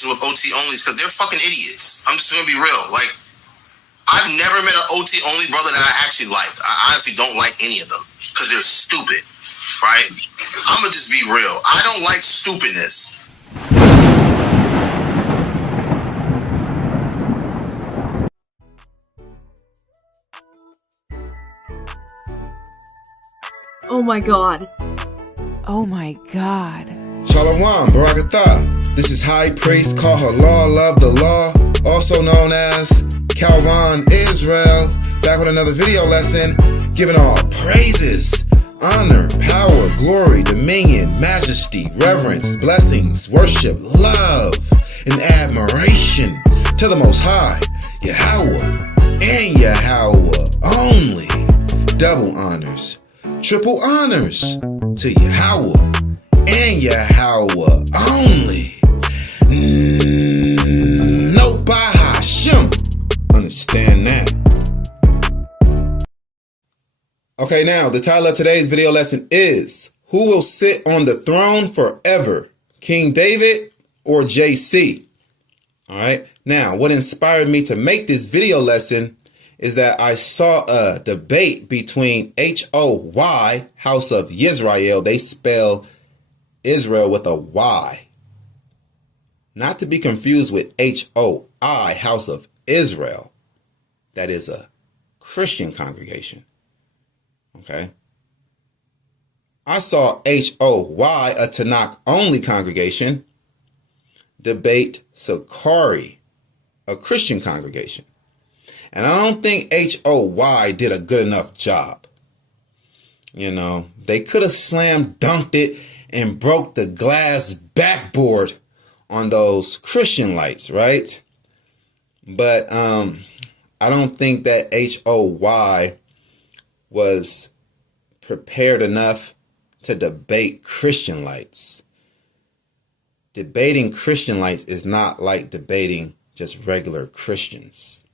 conversations with OT onlys because they're fucking idiots. I'm just gonna be real. Like, I've never met an OT only brother that I actually like. I honestly don't like any of them because they're stupid, right? I'm gonna just be real. I don't like stupidness. Oh my god. Oh my god. Shalom, Barakatah. This is High Priest, call her Law, Love the Law, also known as Calvin Israel, back with another video lesson, giving all praises, honor, power, glory, dominion, majesty, reverence, blessings, worship, love, and admiration to the Most High, Yahweh, and Yahweh only. Double honors, triple honors to Yahweh and Yahweh only. No Bahashim. Understand that. Okay, now the title of today's video lesson is, who will sit on the throne forever? King David or JC? Alright, now what inspired me to make this video lesson is that I saw a debate between HOY, House of Yisrael. They spell Israel with a Y. Not to be confused with HOI, House of Israel. That is a Christian congregation. Okay. I saw HOY, a Tanakh only congregation, debate Sakari, a Christian congregation. And I don't think HOY did a good enough job. You know, they could have slam dunked it and broke the glass backboard on those Christian lights, right? But I don't think that HOY was prepared enough to debate Christian lights. Debating Christian lights is not like debating just regular Christians.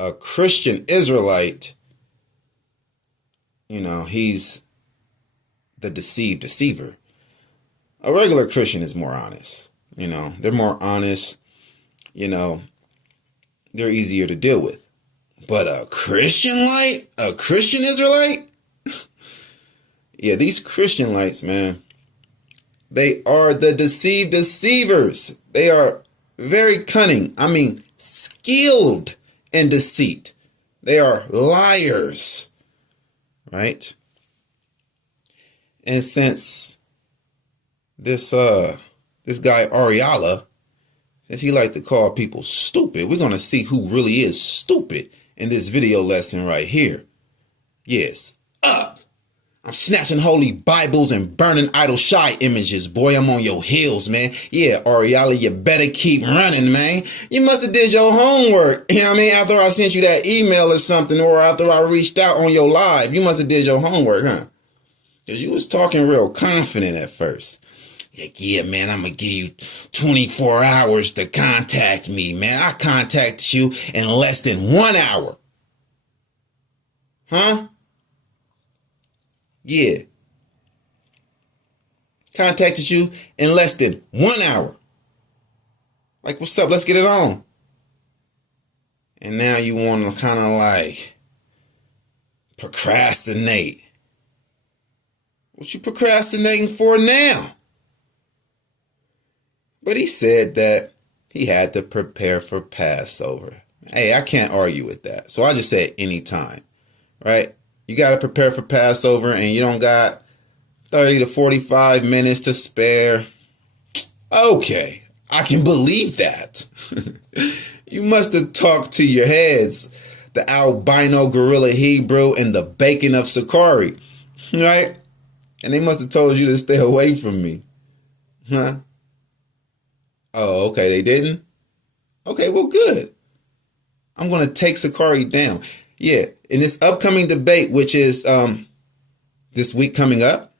A Christian Israelite, you know, he's the deceived deceiver. A regular Christian is more honest. You know, they're more honest. You know, they're easier to deal with. But a Christian light? A Christian Israelite? Yeah, these Christian lights, man, they are the deceived deceivers. They are very cunning. I mean, skilled in deceit. They are liars, right? And since this guy Ariala, since he like to call people stupid, we're going to see who really is stupid in this video lesson right here. Yes, up. I'm snatching holy Bibles and burning idol shy images. Boy, I'm on your heels, man. Yeah, Ariala, you better keep running, man. You must have did your homework. You know what I mean? After I sent you that email or something, or after I reached out on your live, you must have did your homework, huh? Because you was talking real confident at first. Like, yeah, man, I'm going to give you 24 hours to contact me, man. I contacted you in less than 1 hour. Huh? Yeah. Contacted you in less than 1 hour. Like, what's up? Let's get it on. And now you want to kind of like procrastinate. What you procrastinating for now? But he said that he had to prepare for Passover. Hey, I can't argue with that. So I just said anytime, right? You got to prepare for Passover and you don't got 30 to 45 minutes to spare. Okay, I can believe that. You must have talked to your heads, the albino gorilla Hebrew and the bacon of Sakari, right? And they must have told you to stay away from me. Huh? Oh, okay, they didn't? Okay, well, good. I'm going to take Sakari down. Yeah, in this upcoming debate, which is this week coming up.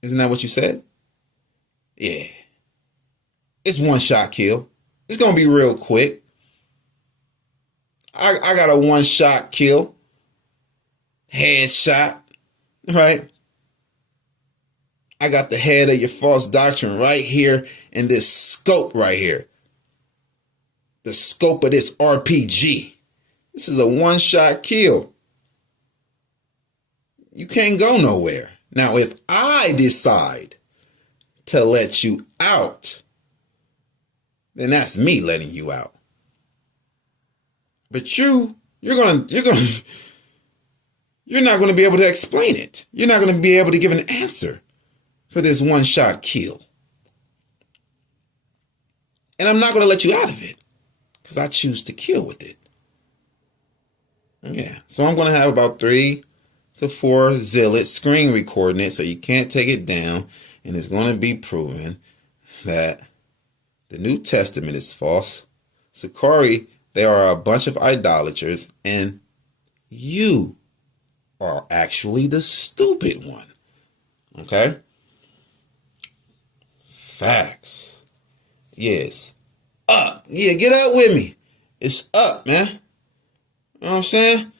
Isn't that what you said? Yeah. It's one shot kill. It's going to be real quick. I got a one shot kill. Headshot. Right? I got the head of your false doctrine right here in this scope right here. The scope of this RPG. This is a one-shot kill. You can't go nowhere. Now, if I decide to let you out, then that's me letting you out. But you're not going to be able to explain it. You're not going to be able to give an answer for this one-shot kill. And I'm not going to let you out of it because I choose to kill with it. Yeah, so I'm going to have about 3 to 4 zealots screen recording it so you can't take it down, and it's going to be proven that the New Testament is false. Sakari, they are a bunch of idolaters, and you are actually the stupid one. Okay? Facts. Yes. Up. Yeah, get up with me. It's up, man. You know what I'm saying?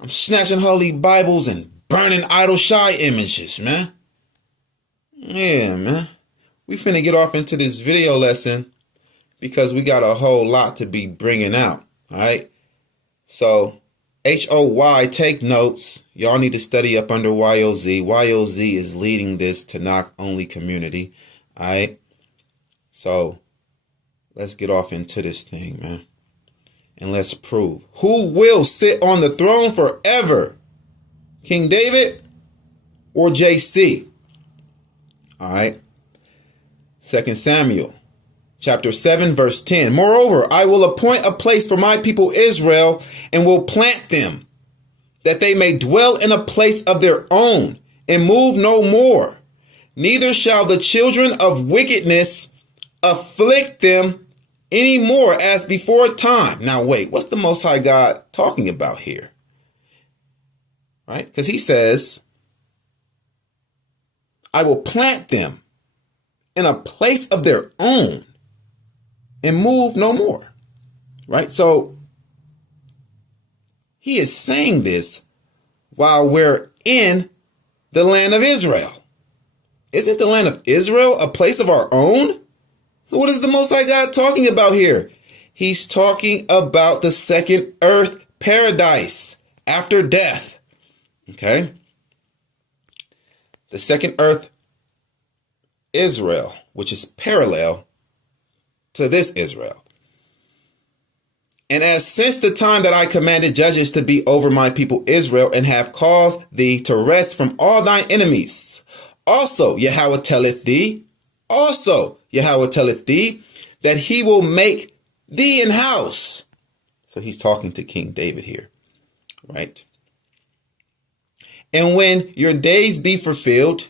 I'm snatching holy Bibles and burning idol shy images, man. Yeah, man. We finna get off into this video lesson because we got a whole lot to be bringing out, all right? So, HOY, take notes. Y'all need to study up under YOZ. YOZ is leading this Tanakh only community, all right? So, let's get off into this thing, man. And let's prove who will sit on the throne forever, King David or JC. All right. 2 Samuel chapter 7, verse 10. Moreover, I will appoint a place for my people Israel and will plant them that they may dwell in a place of their own and move no more. Neither shall the children of wickedness afflict them any more as before time. Now, wait, what's the Most High God talking about here? Right? Because he says, I will plant them in a place of their own and move no more. Right? So he is saying this while we're in the land of Israel. Isn't the land of Israel a place of our own? What is the Most High God talking about here? He's talking about the second earth paradise after death. Okay? The second earth Israel, which is parallel to this Israel. And as since the time that I commanded judges to be over my people Israel and have caused thee to rest from all thine enemies, also Yahweh telleth thee, that he will make thee an house. So he's talking to King David here, right? And when your days be fulfilled,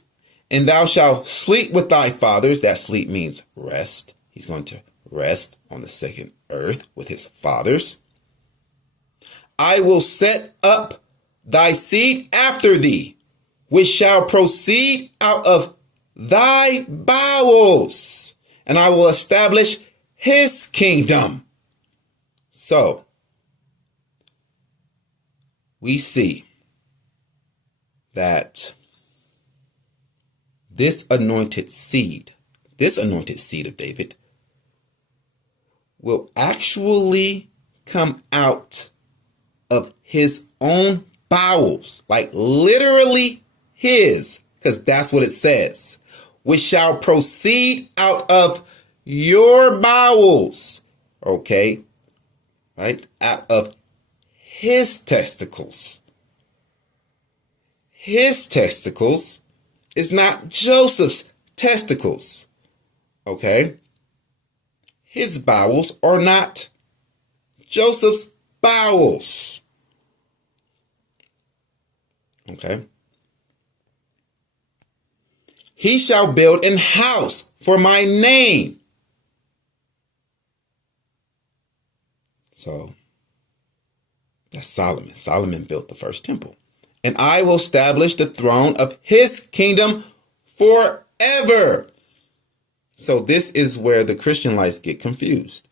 and thou shalt sleep with thy fathers, that sleep means rest. He's going to rest on the second earth with his fathers. I will set up thy seed after thee, which shall proceed out of thy bowels, and I will establish his kingdom. So, we see that this anointed seed of David, will actually come out of his own bowels, like literally his, because that's what it says, which shall proceed out of your bowels, okay, right, out of his testicles. His testicles is not Joseph's testicles, okay? His bowels are not Joseph's bowels, okay? He shall build an house for my name. So that's Solomon. Solomon built the first temple. And I will establish the throne of his kingdom forever. So this is where the Christianites get confused,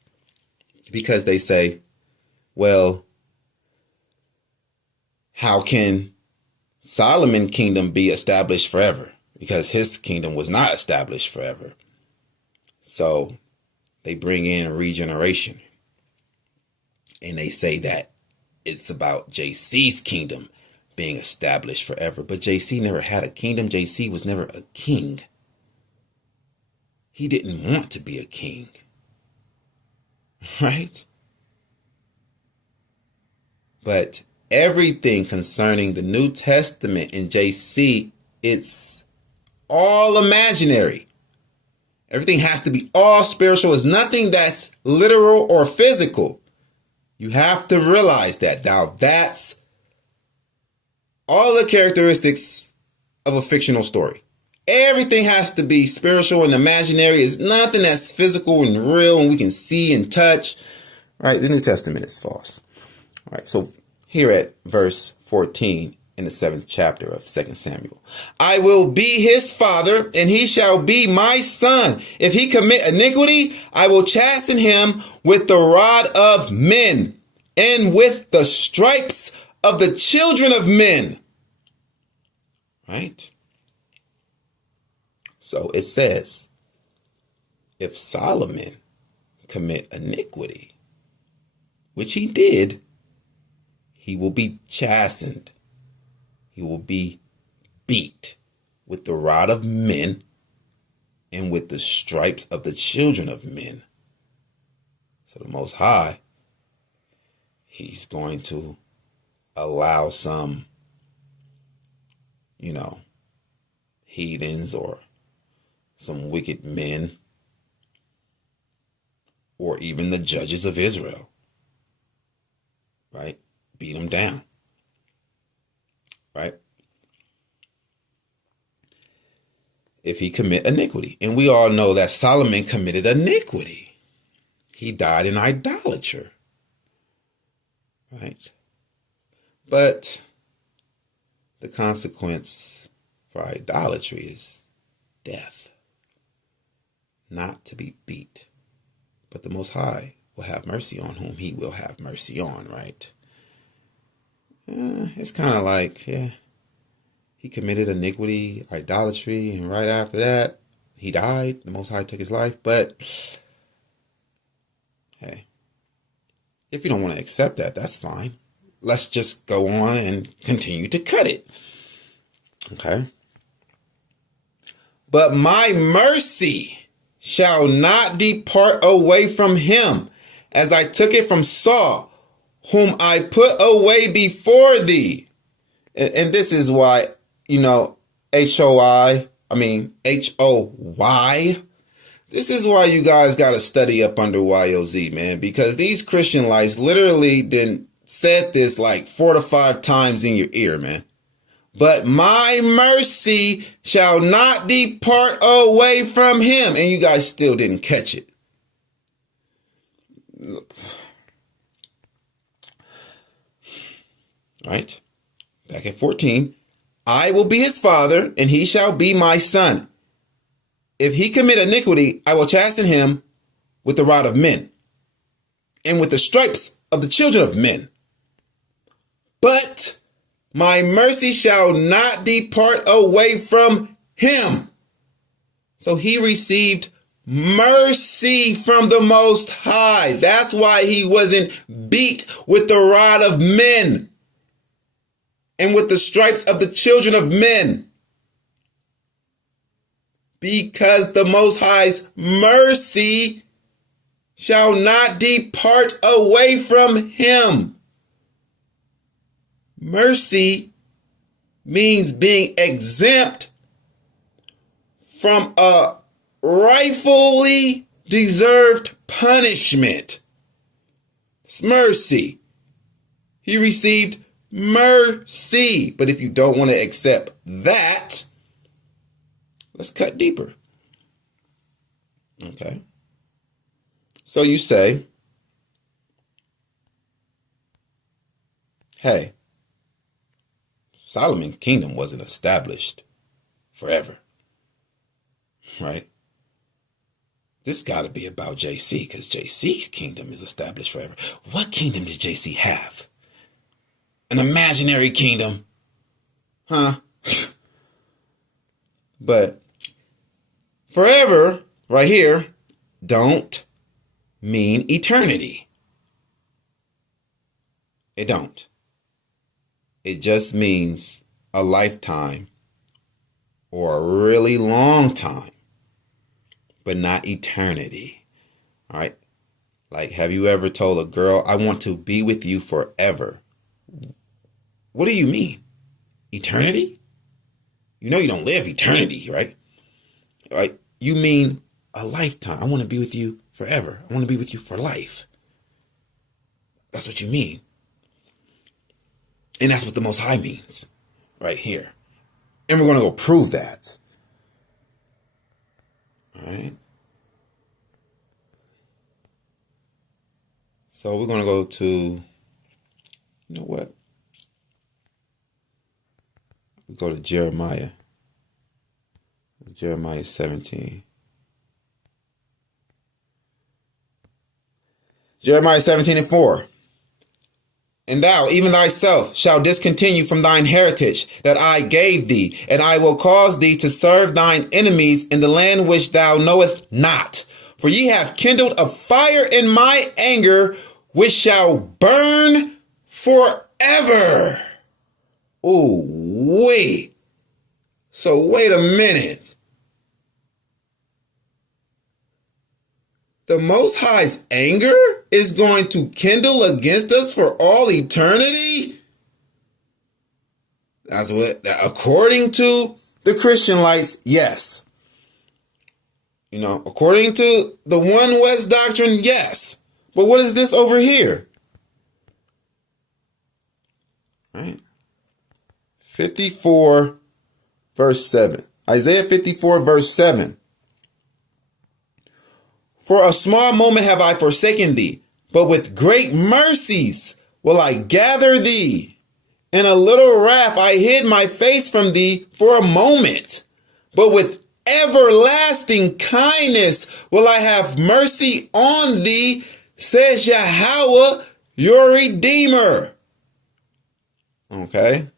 because they say, well, how can Solomon's kingdom be established forever? because his kingdom was not established forever. So they bring in regeneration, and they say that it's about JC's kingdom being established forever. But JC never had a kingdom. JC was never a king. He didn't want to be a king. Right? But everything concerning the New Testament in JC, it's all imaginary. Everything has to be all spiritual. It's nothing that's literal or physical. You have to realize that. Now, that's all the characteristics of a fictional story. Everything has to be spiritual and imaginary. It's nothing that's physical and real and we can see and touch. Right? The New Testament is false. All right, so here at verse 14 in the 7th chapter of 2 Samuel. I will be his father, and he shall be my son. If he commit iniquity, I will chasten him with the rod of men and with the stripes of the children of men. Right? So it says, if Solomon commit iniquity, which he did, he will be chastened. He will be beat with the rod of men and with the stripes of the children of men. So the Most High, he's going to allow some, heathens or some wicked men or even the judges of Israel, right? Beat them down. Right? If he commit iniquity. And we all know that Solomon committed iniquity. He died an idolater. Right? But the consequence for idolatry is death. Not to be beat. But the Most High will have mercy on whom he will have mercy on, right? It's kind of like, he committed iniquity, idolatry, and right after that, he died. The Most High took his life. But, hey, if you don't want to accept that, that's fine. Let's just go on and continue to cut it. Okay? But my mercy shall not depart away from him, as I took it from Saul, whom I put away before thee. And this is why, H-O-Y. This is why you guys got to study up under YOZ, man. Because these Christian lights literally then said this like 4 to 5 times in your ear, man. But my mercy shall not depart away from him. And you guys still didn't catch it. Right? Back at 14. I will be his father, and he shall be my son. If he commit iniquity, I will chasten him with the rod of men and with the stripes of the children of men. But my mercy shall not depart away from him. So he received mercy from the Most High. That's why he wasn't beat with the rod of men and with the stripes of the children of men. Because the Most High's mercy shall not depart away from him. Mercy means being exempt from a rightfully deserved punishment. It's mercy. He received mercy. But if you don't want to accept that, let's cut deeper. Okay. So you say, hey, Solomon's kingdom wasn't established forever. Right? This got to be about JC, because JC's kingdom is established forever. What kingdom did JC have? An imaginary kingdom? Huh? But forever, right here, don't mean eternity. It don't. It just means a lifetime or a really long time, but not eternity. All right. Like, have you ever told a girl, I want to be with you forever? What do you mean? Eternity? You know you don't live eternity, right? Right? You mean a lifetime. I want to be with you forever. I want to be with you for life. That's what you mean. And that's what the Most High means right here. And we're going to go prove that. All right. So we're going to go to, you know what? We go to Jeremiah. Jeremiah 17. Jeremiah 17:4. And thou, even thyself, shalt discontinue from thine heritage that I gave thee, and I will cause thee to serve thine enemies in the land which thou knowest not. For ye have kindled a fire in my anger, which shall burn forever. Ooh, wait. So wait a minute. The Most High's anger is going to kindle against us for all eternity? That's what, according to the Christianites, yes. You know, according to the One West doctrine, yes. But what is this over here? Right? 54 verse 7. Isaiah 54 verse 7. For a small moment have I forsaken thee, but with great mercies will I gather thee. In a little wrath I hid my face from thee for a moment, but with everlasting kindness will I have mercy on thee, says Yahweh, your Redeemer. Okay.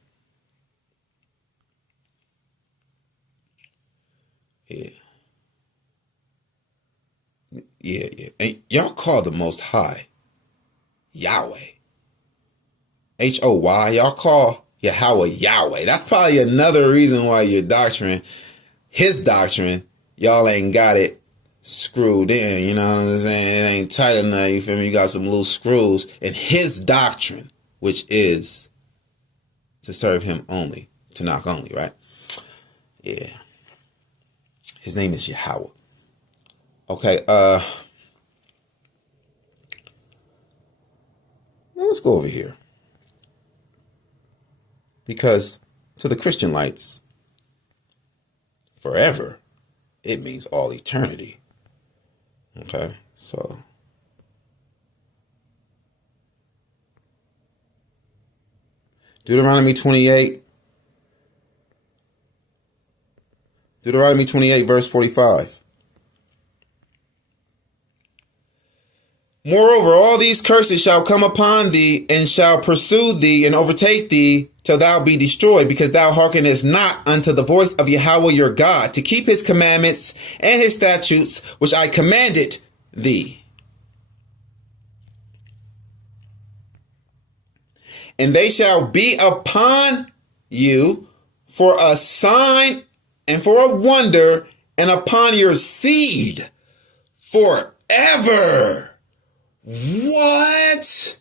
Yeah. And y'all call the Most High Yahweh. H-O-Y. Y'all call Yahweh Yahweh. That's probably another reason why your doctrine, his doctrine, y'all ain't got it screwed in. You know what I'm saying? It ain't tight enough. You feel me? You got some loose screws in his doctrine, which is to serve him only, to knock only, right? Yeah. His name is Yahweh. Okay, now let's go over here. Because to the Christian lights, forever, it means all eternity. Okay, so Deuteronomy 28 verse 45. Moreover, all these curses shall come upon thee, and shall pursue thee, and overtake thee, till thou be destroyed, because thou hearkenest not unto the voice of Yahweh your God, to keep his commandments and his statutes, which I commanded thee. And they shall be upon you for a sign and for a wonder, and upon your seed forever. What?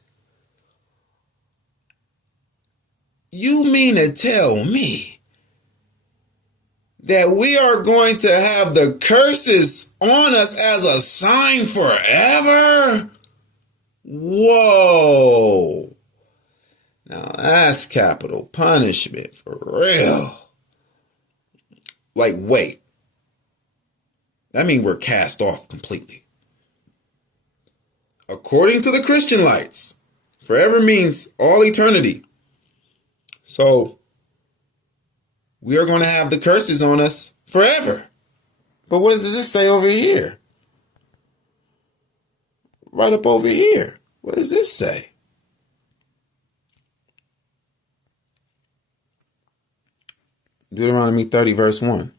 You mean to tell me that we are going to have the curses on us as a sign forever? Whoa. Now that's capital punishment for real. Like, wait. That means we're cast off completely. According to the Christian lights, forever means all eternity. So we are going to have the curses on us forever. But what does this say over here? Right up over here. What does this say? Deuteronomy 30 verse 1.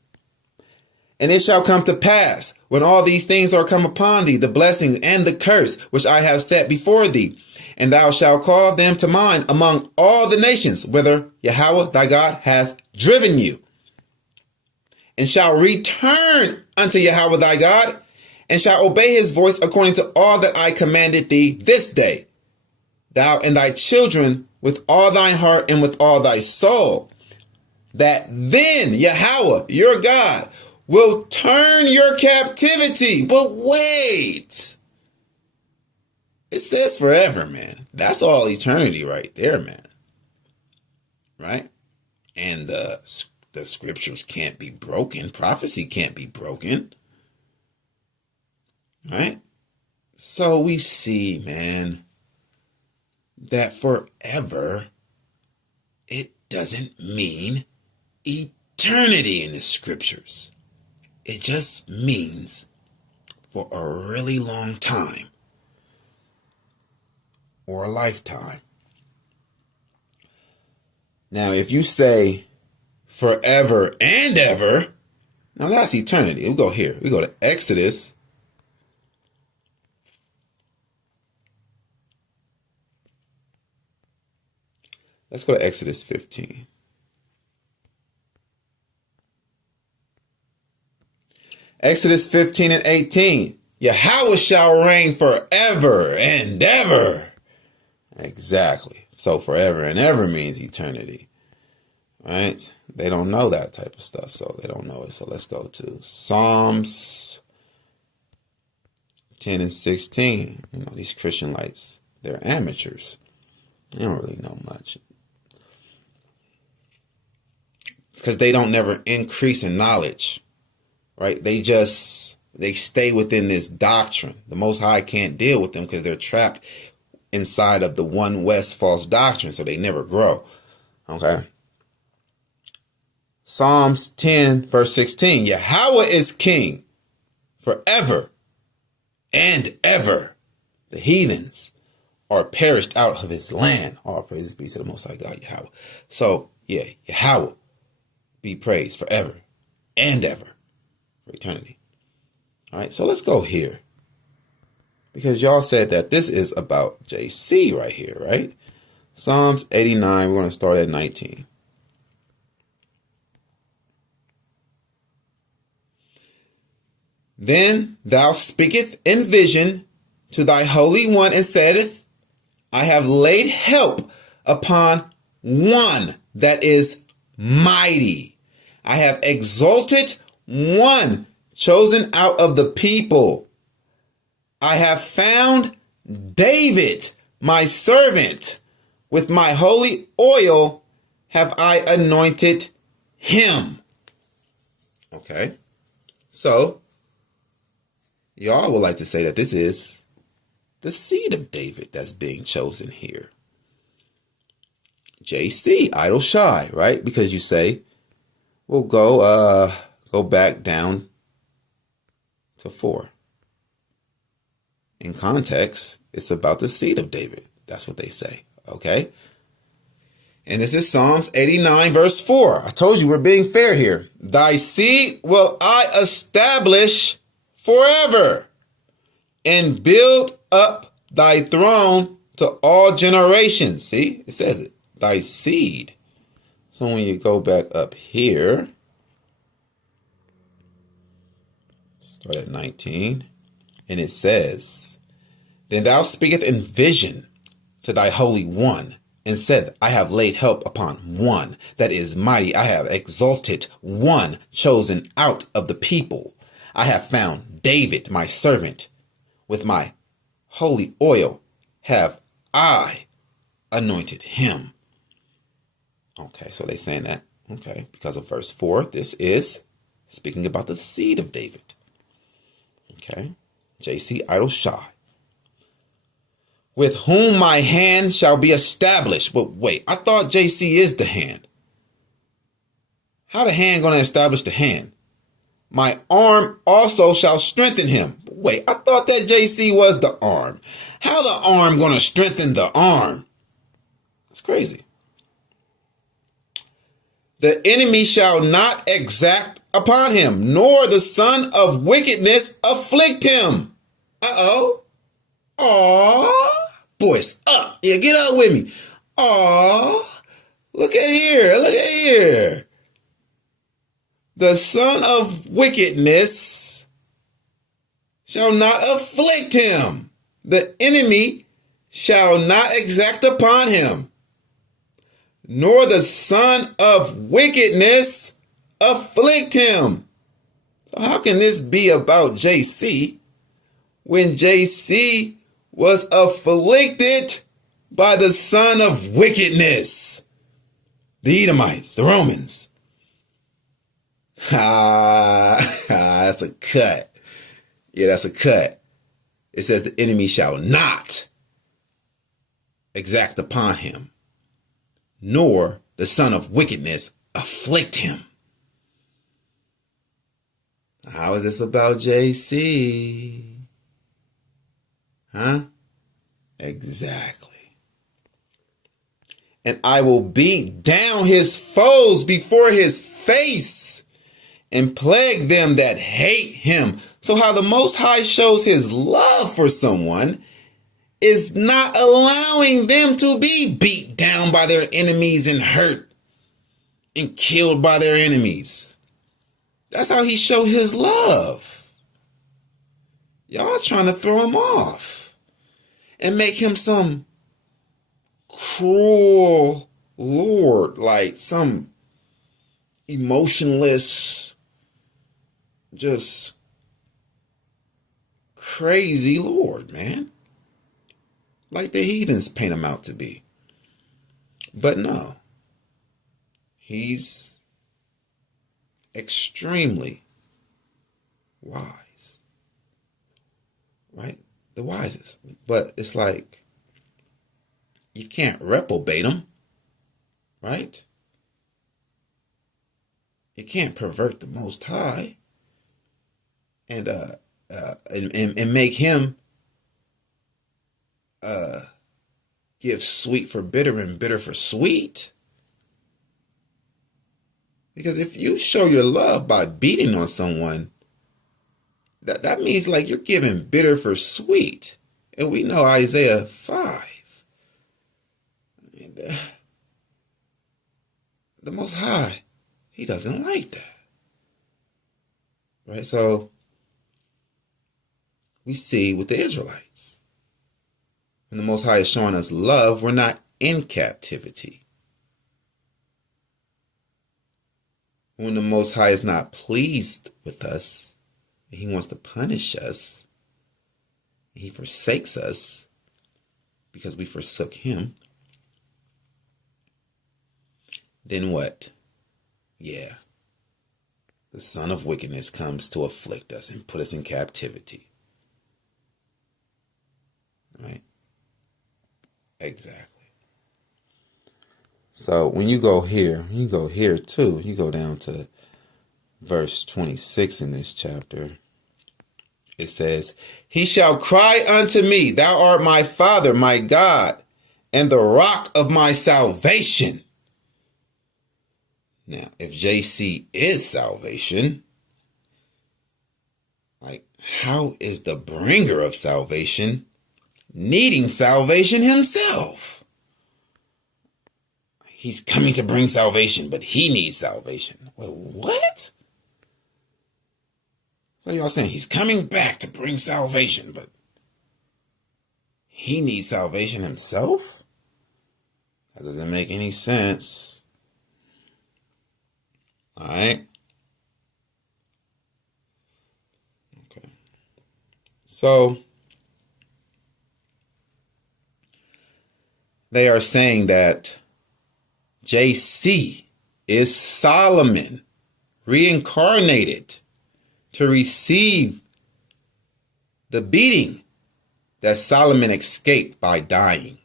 And it shall come to pass, when all these things are come upon thee, the blessings and the curse which I have set before thee, and thou shalt call them to mind among all the nations, whither Yahweh thy God has driven you, and shall return unto Yahweh thy God, and shall obey his voice according to all that I commanded thee this day, thou and thy children with all thine heart and with all thy soul, that then Yahweh your God will turn your captivity. But wait, it says forever, man. That's all eternity right there, man. Right? And the scriptures can't be broken. Prophecy can't be broken. Right? So we see, man, that forever, it doesn't mean eternity in the scriptures. It just means for a really long time or a lifetime. Now, if you say forever and ever, now that's eternity. We'll go here. We go to Exodus. Let's go to Exodus 15. Exodus 15 and 18. Yahweh shall reign forever and ever. Exactly. So forever and ever means eternity. Right? They don't know that type of stuff, so they don't know it. So let's go to Psalms 10 and 16. You know, these Christian lights, they're amateurs. They don't really know much. Because they don't never increase in knowledge. Right? They stay within this doctrine. The Most High can't deal with them because they're trapped inside of the One West false doctrine. So they never grow. Okay. Psalms 10 verse 16. Yahweh is king forever and ever. The heathens are perished out of his land. All praises be to the Most High God, Yahweh. So yeah, Yahweh be praised forever and ever. For eternity. All right, so let's go here. Because y'all said that this is about JC right here, right? Psalms 89, we're going to start at 19. Then thou speakest in vision to thy Holy One and saidest, I have laid help upon one that is mighty. I have exalted one chosen out of the people. I have found David, my servant. With my holy oil have I anointed him. Okay. So, y'all would like to say that this is the seed of David that's being chosen here. JC, idle shy, right? Because you say, we'll go back down to 4. In context, it's about the seed of David. That's what they say. Okay. And this is Psalms 89 verse 4. I told you we're being fair here. Thy seed will I establish forever and build up thy throne to all generations. See, it says it. Thy seed. So when you go back up here, start at 19, and it says, Then thou speakest in vision to thy Holy One, and said, I have laid help upon one that is mighty. I have exalted one chosen out of the people. I have found David, my servant. With my holy oil have I anointed him. Okay, so they're saying that. Okay, because of verse 4, this is speaking about the seed of David. Okay, JC idle shy. With whom my hand shall be established. But wait, I thought JC is the hand. How the hand going to establish the hand? My arm also shall strengthen him. But wait, I thought that JC was the arm. How the arm going to strengthen the arm? That's crazy. The enemy shall not exact upon him, nor the son of wickedness afflict him. Uh-oh. Aww. Boys, up. Yeah, get up with me. Aww. Look at here. Look at here. The son of wickedness shall not afflict him. The enemy shall not exact upon him, nor the son of wickedness afflict him. So how can this be about JC when JC was afflicted by the son of wickedness? The Edomites, the Romans. That's a cut. Yeah, that's a cut. It says the enemy shall not exact upon him, nor the son of wickedness afflict him. How is this about JC? Huh? Exactly. And I will beat down his foes before his face and plague them that hate him. So how the Most High shows his love for someone is not allowing them to be beat down by their enemies and hurt and killed by their enemies. That's how he showed his love. Y'all trying to throw him off and make him some cruel Lord, like some emotionless, just crazy Lord, man. Like the heathens paint him out to be. But no, he's extremely wise, right? The wisest. But it's like, you can't reprobate him, right? You can't pervert the Most High and make him give sweet for bitter and bitter for sweet. Because if you show your love by beating on someone, that means like you're giving bitter for sweet. And we know Isaiah 5. The Most High, he doesn't like that. Right? So we see with the Israelites, when the Most High is showing us love, we're not in captivity. When the Most High is not pleased with us, and he wants to punish us, and he forsakes us because we forsook him, then what? Yeah, the son of wickedness comes to afflict us and put us in captivity. Right? Exactly. So when you go here too, you go down to verse 26 in this chapter. It says, he shall cry unto me, thou art my Father, my God, and the rock of my salvation. Now, if JC is salvation, like, how is the bringer of salvation needing salvation himself? He's coming to bring salvation, but he needs salvation. Well, what? So y'all saying he's coming back to bring salvation, but he needs salvation himself? That doesn't make any sense. All right. Okay. So they are saying that JC is Solomon reincarnated to receive the beating that Solomon escaped by dying.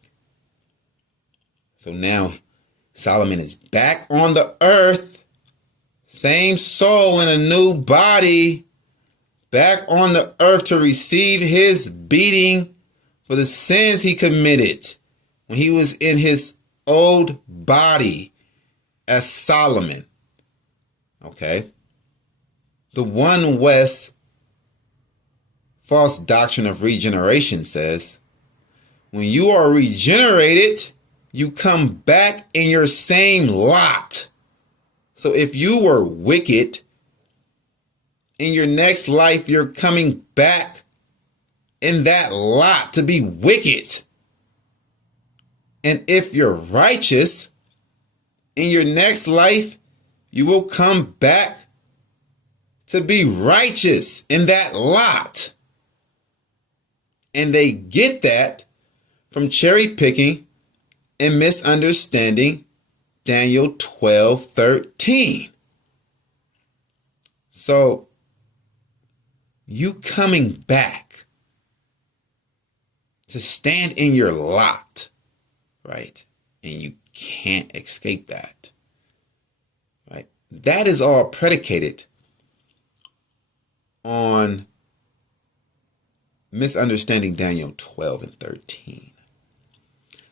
So now Solomon is back on the earth, same soul in a new body, back on the earth to receive his beating for the sins he committed when he was in his old body as Solomon. Okay. The One West false doctrine of regeneration says, when you are regenerated, you come back in your same lot. So if you were wicked, in your next life, you're coming back in that lot to be wicked. And if you're righteous, in your next life, you will come back to be righteous in that lot. And they get that from cherry picking and misunderstanding Daniel 12:13. So, you coming back to stand in your lot, right? And you can't escape that, right? That is all predicated on misunderstanding Daniel 12:13.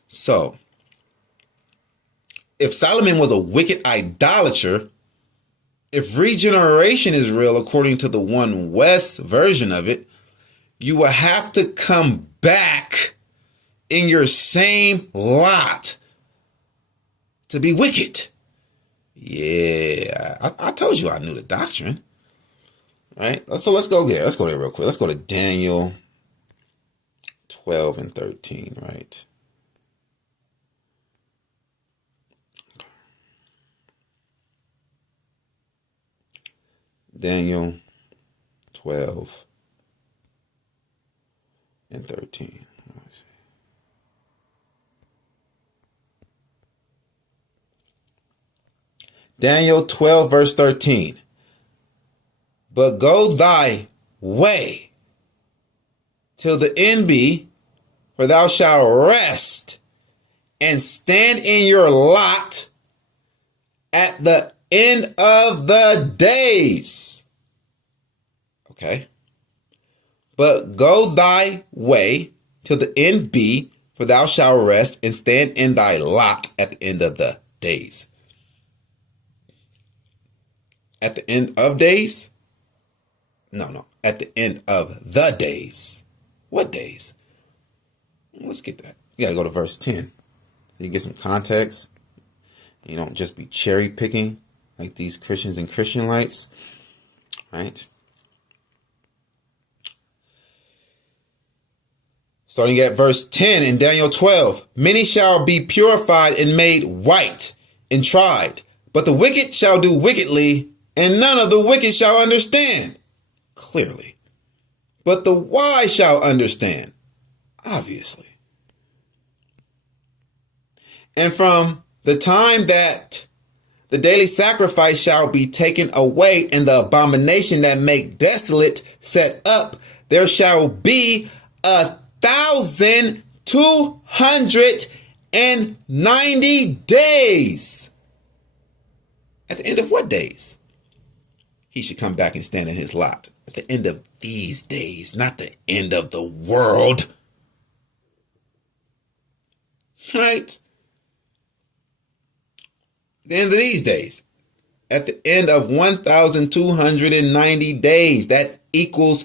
So, if Solomon was a wicked idolater, if regeneration is real according to the One West version of it, you will have to come back in your same lot to be wicked. Yeah, I told you I knew the doctrine. Right? So let's go there. Let's go there real quick. Let's go to Daniel 12:13, right? Daniel 12:13. Daniel 12, verse 13. But go thy way till the end be, for thou shalt rest and stand in your lot at the end of the days. Okay. But go thy way till the end be, for thou shalt rest and stand in thy lot at the end of the days. At the end of days? No. At the end of the days. What days? Let's get that. You got to go to verse 10. You get some context. You don't just be cherry picking like these Christians and Christianites. Right? Starting at verse 10 in Daniel 12. Many shall be purified and made white and tried. But the wicked shall do wickedly, and none of the wicked shall understand. Clearly. But the wise shall understand. Obviously. And from the time that the daily sacrifice shall be taken away and the abomination that make desolate set up, there shall be 1,290 days. At the end of what days? He should come back and stand in his lot. At the end of these days, not the end of the world. Right? At the end of these days. At the end of 1,290 days. That equals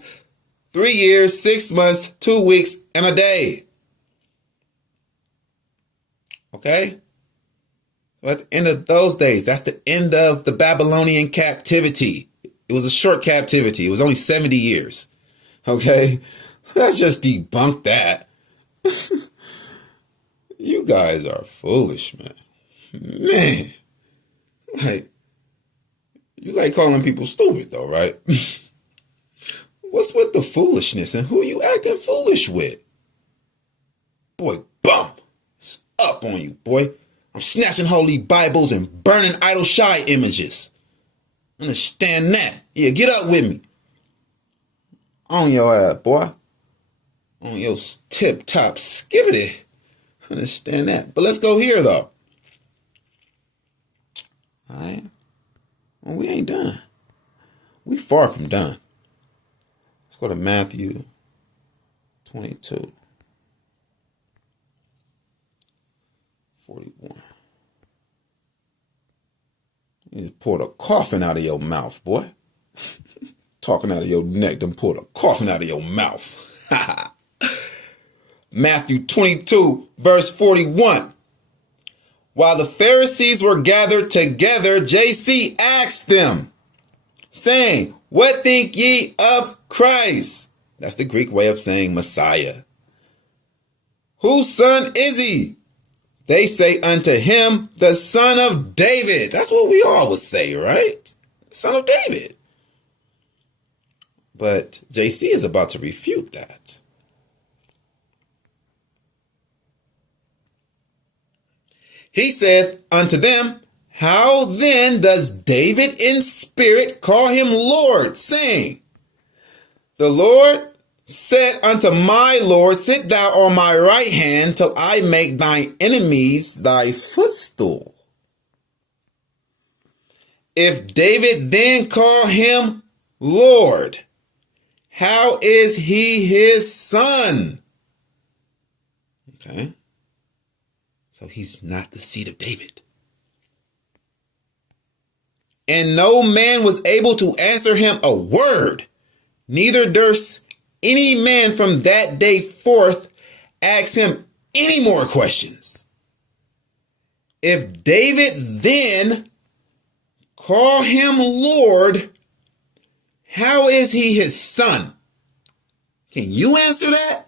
3 years, 6 months, 2 weeks, and a day. Okay? So at the end of those days, that's the end of the Babylonian captivity. It was a short captivity. It was only 70 years. Okay? Let's just debunk that. You guys are foolish, man. Man. Like, you like calling people stupid, though, right? What's with the foolishness and who you acting foolish with? Boy, bump. It's up on you, boy. I'm snatching holy Bibles and burning idol shy images. Understand that? Yeah, get up with me. On your ass, boy. On your tip-top skibbity. Understand that. But let's go here, though. All right. Well, we ain't done. We far from done. Let's go to Matthew 22. 41. You just pulled a coffin out of your mouth, boy. Talking out of your neck, then pull the coughing out of your mouth. Matthew 22, verse 41. While the Pharisees were gathered together, JC asked them, saying, "What think ye of Christ?" That's the Greek way of saying Messiah. "Whose son is he?" They say unto him, "The son of David." That's what we all would say, right? Son of David. But JC is about to refute that. He said unto them, "How then does David in spirit call him Lord, saying, The Lord said unto my Lord, Sit thou on my right hand till I make thine enemies thy footstool." If David then call him Lord, how is he his son? Okay. So he's not the seed of David. And no man was able to answer him a word, neither durst any man from that day forth ask him any more questions. If David then call him Lord, how is he his son? Can you answer that?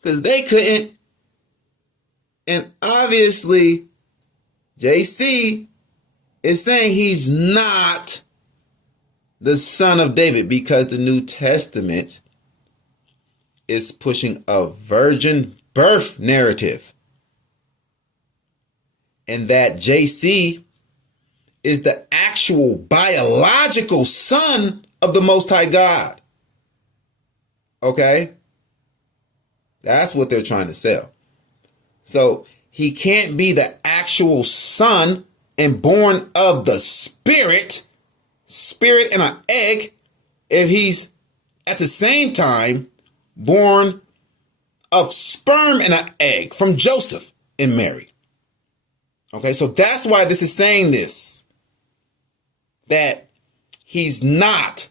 Because they couldn't. And obviously, JC is saying he's not the son of David, because the New Testament is pushing a virgin birth narrative. And that JC is the actual biological son of the Most High God. Okay? That's what they're trying to sell. So he can't be the actual son and born of the spirit and an egg, if he's at the same time born of sperm and an egg from Joseph and Mary. Okay, so that's why this is saying this, that he's not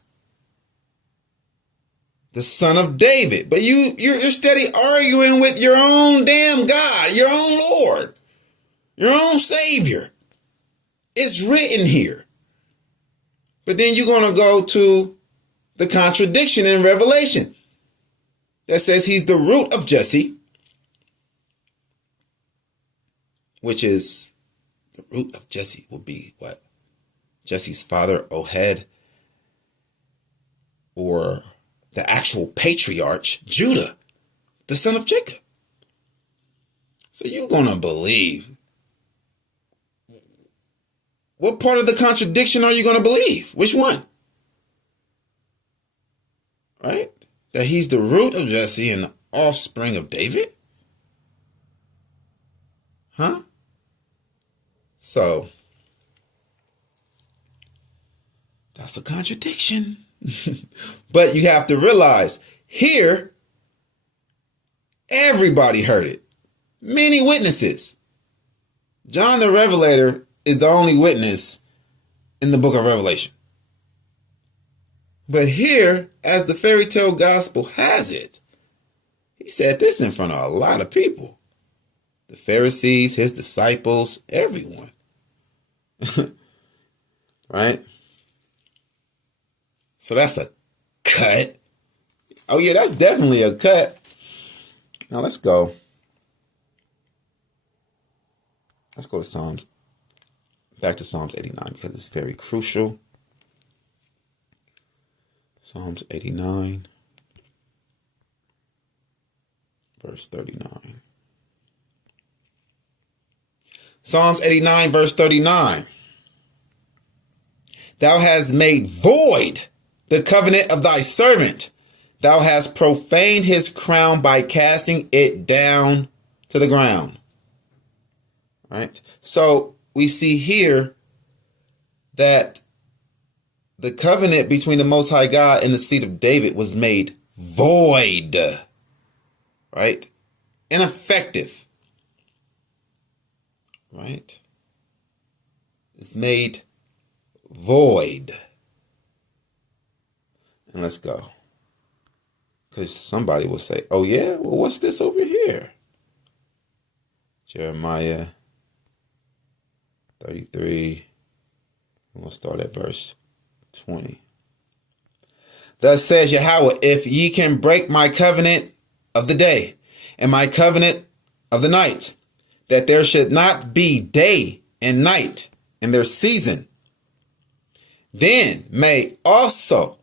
the son of David. But you're steady arguing with your own damn God, your own Lord, your own Savior. It's written here. But then you're going to go to the contradiction in Revelation that says he's the root of Jesse, which is the root of Jesse will be what? Jesse's father, Ohad, or the actual patriarch, Judah, the son of Jacob. So you're going to believe. What part of the contradiction are you going to believe? Which one? Right? That he's the root of Jesse and the offspring of David? Huh? So, that's a contradiction. But you have to realize, here, everybody heard it. Many witnesses. John the Revelator is the only witness in the book of Revelation. But here, as the fairy tale gospel has it, he said this in front of a lot of people. The Pharisees, his disciples, everyone. Right? So that's a cut. Oh yeah, that's definitely a cut. Now let's go. Let's go to Psalms. Back to Psalms 89 because it's very crucial. Psalms 89, verse 39. Psalms 89, verse 39. Thou hast made void the covenant of thy servant. Thou hast profaned his crown by casting it down to the ground. All right. So we see here that the covenant between the Most High God and the seed of David was made void. Right? Ineffective. Right? It's made void. And let's go. Because somebody will say, oh yeah, well, what's this over here? Jeremiah 33. We'll start at verse 20. Thus says Yahweh, if ye can break my covenant of the day and my covenant of the night, that there should not be day and night in their season, then may also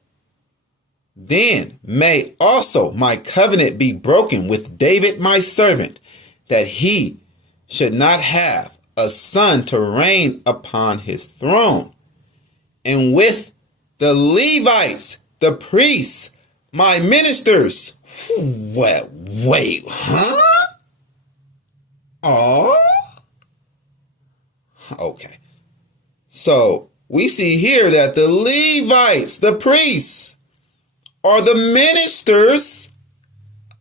my covenant be broken with David my servant, that he should not have a son to reign upon his throne, and with the Levites, the priests, my ministers. Wait, huh? Oh, okay. So we see here that the Levites, the priests, are the ministers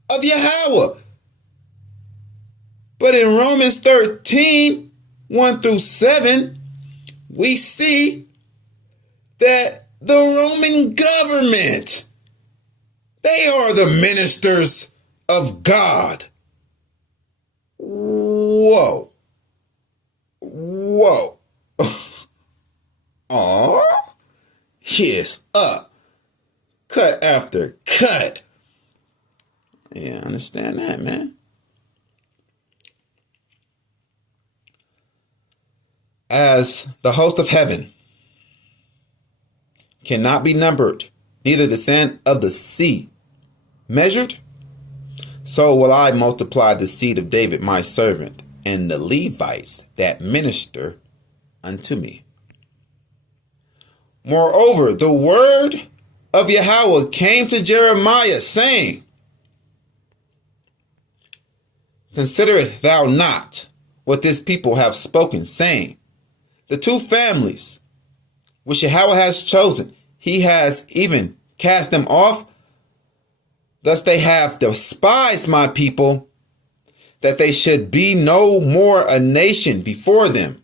of Yahweh. But in Romans 13, 1 through 7, we see that the Roman government, they are the ministers of God. Whoa. Aw, yes, up. Cut after cut. Yeah, I understand that, man. As the host of heaven cannot be numbered, neither the sand of the sea measured, so will I multiply the seed of David my servant, and the Levites that minister unto me. Moreover, the word of Yahweh came to Jeremiah, saying, considerest thou not what this people have spoken, saying, the two families which Yahweh has chosen, he has even cast them off. Thus they have despised my people, that they should be no more a nation before them.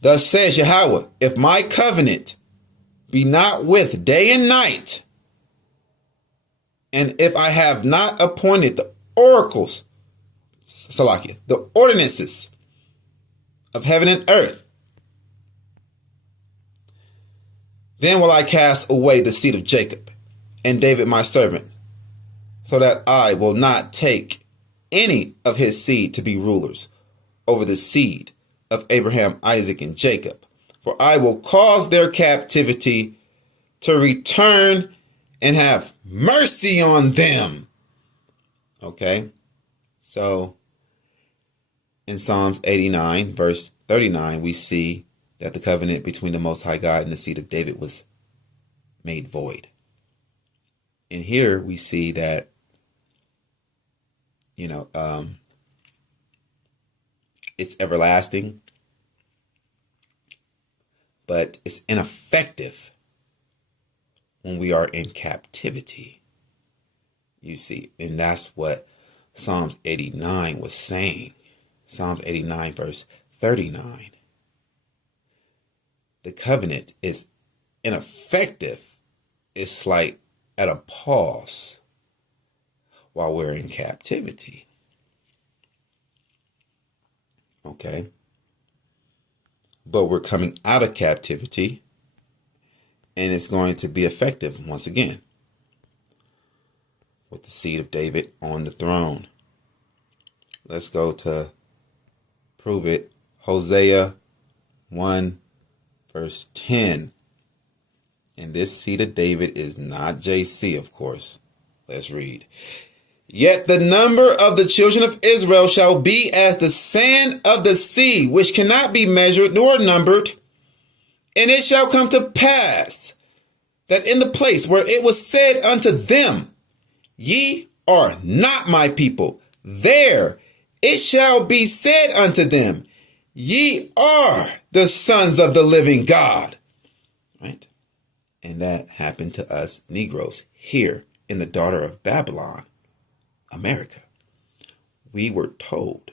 Thus says Yahweh, if my covenant be not with day and night, and if I have not appointed the oracles, Salakia, the ordinances of heaven and earth, then will I cast away the seed of Jacob and David my servant, so that I will not take any of his seed to be rulers over the seed of Abraham, Isaac, and Jacob. For I will cause their captivity to return and have mercy on them. Okay, so in Psalms 89, verse 39, we see that the covenant between the Most High God and the seed of David was made void. And here we see that, it's everlasting, but it's ineffective when we are in captivity. You see, and that's what Psalms 89 was saying. Psalms 89, verse 39. The covenant is ineffective. It's like at a pause while we're in captivity. Okay. But we're coming out of captivity, and it's going to be effective once again with the seed of David on the throne. Let's go to prove it. Hosea 1, verse 10. And this seed of David is not JC, of course. Let's read. Yet the number of the children of Israel shall be as the sand of the sea, which cannot be measured nor numbered. And it shall come to pass that in the place where it was said unto them, ye are not my people, there it shall be said unto them, ye are the sons of the living God. Right? And that happened to us Negroes here in the daughter of Babylon, America. We were told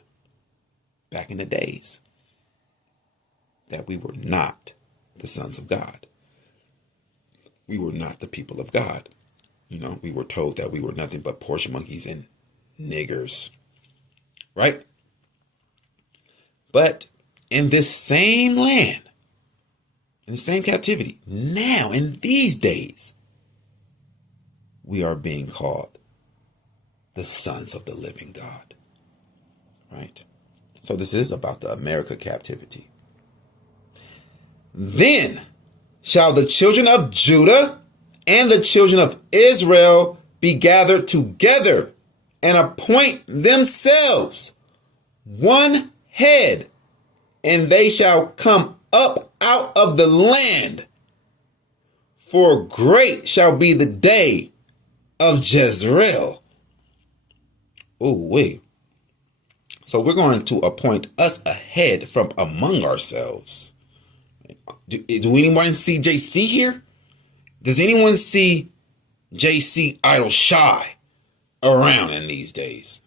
back in the days that we were not the sons of God. we were not the people of God. We were told that we were nothing but porch monkeys and niggers, right? But in this same land, in the same captivity, now in these days, we are being called the sons of the living God, right? So this is about the America captivity. Then shall the children of Judah and the children of Israel be gathered together and appoint themselves one head, and they shall come up out of the land. For great shall be the day of Jezreel. Oh, wait. So we're going to appoint us a head from among ourselves. Do anyone see JC here? Does anyone see JC Idle Shy around in these days?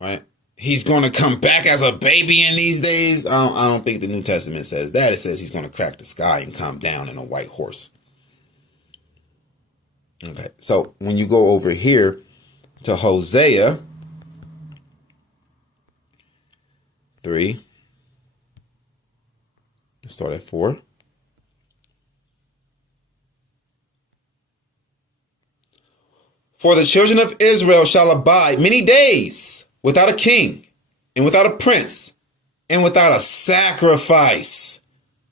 Right? He's going to come back as a baby in these days. I don't think the New Testament says that. It says he's going to crack the sky and come down in a white horse. Okay, so when you go over here to Hosea 3, let's start at 4. For the children of Israel shall abide many days without a king, and without a prince, and without a sacrifice,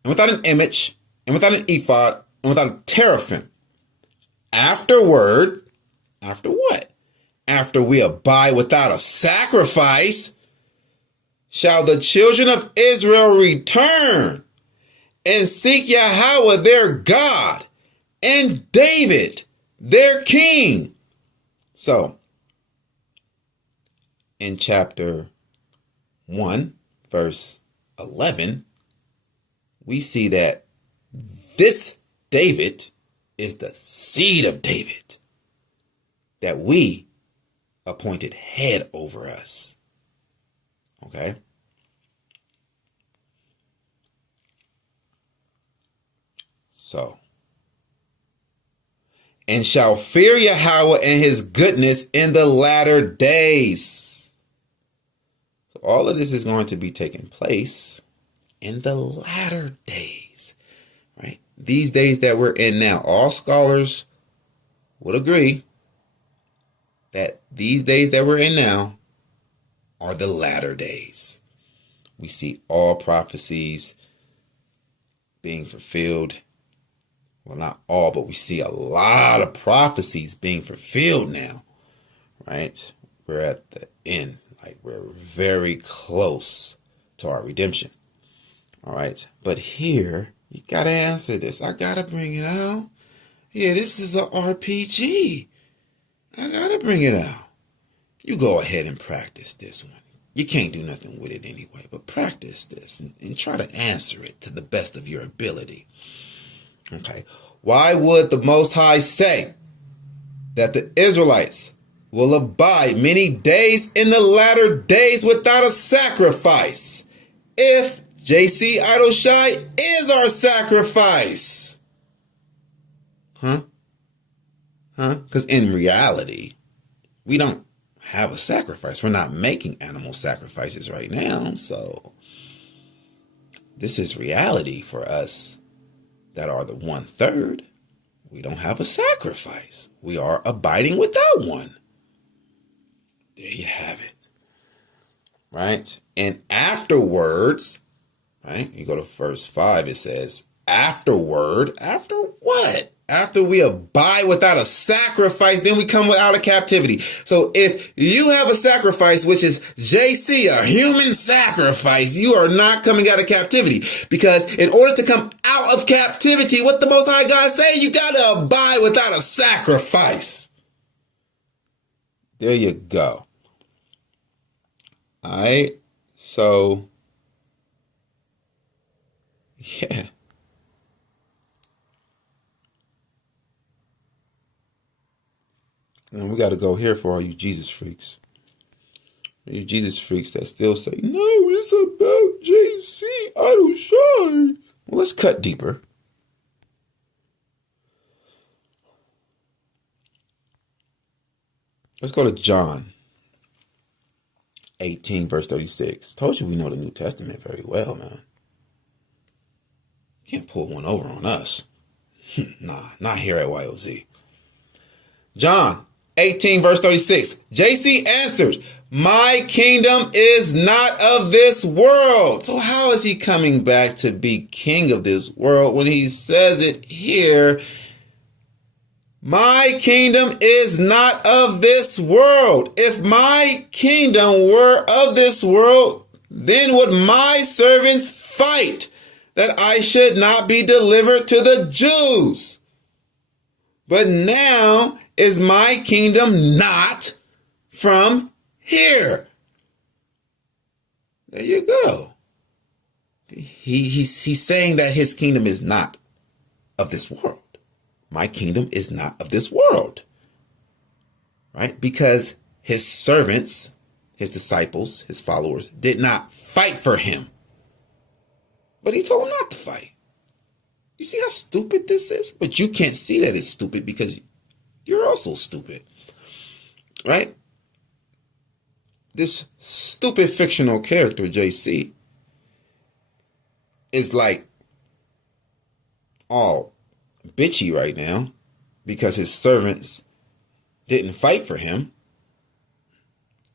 and without an image, and without an ephod, and without a teraphim. Afterward, after what? After we abide without a sacrifice, shall the children of Israel return and seek Yahweh their God and David their king. So, in chapter 1, verse 11, we see that this David is the seed of David that we appointed head over us. Okay? So, and shall fear Yahweh and his goodness in the latter days. So all of this is going to be taking place in the latter days, right? These days that we're in now, all scholars would agree that these days that we're in now are the latter days. We see all prophecies being fulfilled. Well, not all, but we see a lot of prophecies being fulfilled now, right? We're at the end. Like, we're very close to our redemption. All right. But here, you got to answer this. I got to bring it out. Yeah, this is an RPG. I got to bring it out. You go ahead and practice this one. You can't do nothing with it anyway, but practice this and try to answer it to the best of your ability. Okay. Why would the Most High say that the Israelites will abide many days in the latter days without a sacrifice if JC Idle Shy is our sacrifice? Because in reality, we don't have a sacrifice. We're not making animal sacrifices right now. So this is reality for us that are the 1/3. We don't have a sacrifice. We are abiding without one. There you have it. Right? And afterwards, right? You go to verse 5, it says, afterward, after what? After we abide without a sacrifice, then we come out of captivity. So if you have a sacrifice, which is JC, a human sacrifice, you are not coming out of captivity. Because in order to come out of captivity, what the Most High God say? You got to abide without a sacrifice. There you go. All right. So, yeah. And we got to go here for all you Jesus freaks. You Jesus freaks that still say, no, it's about JC Idle Shy. Well, let's cut deeper. Let's go to John 18, verse 36. Told you we know the New Testament very well, man. Can't pull one over on us. Nah, not here at YOZ. John 18, verse 36. JC answered, my kingdom is not of this world. So how is he coming back to be king of this world when he says it here? My kingdom is not of this world. If my kingdom were of this world, then would my servants fight that I should not be delivered to the Jews. But now is my kingdom not from here. There you go. He's saying that his kingdom is not of this world. My kingdom is not of this world. Right? Because his servants, his disciples, his followers did not fight for him. But he told them not to fight. You see how stupid this is? But you can't see that it's stupid because you're also stupid. Right? This stupid fictional character, JC, is like all bitchy right now because his servants didn't fight for him.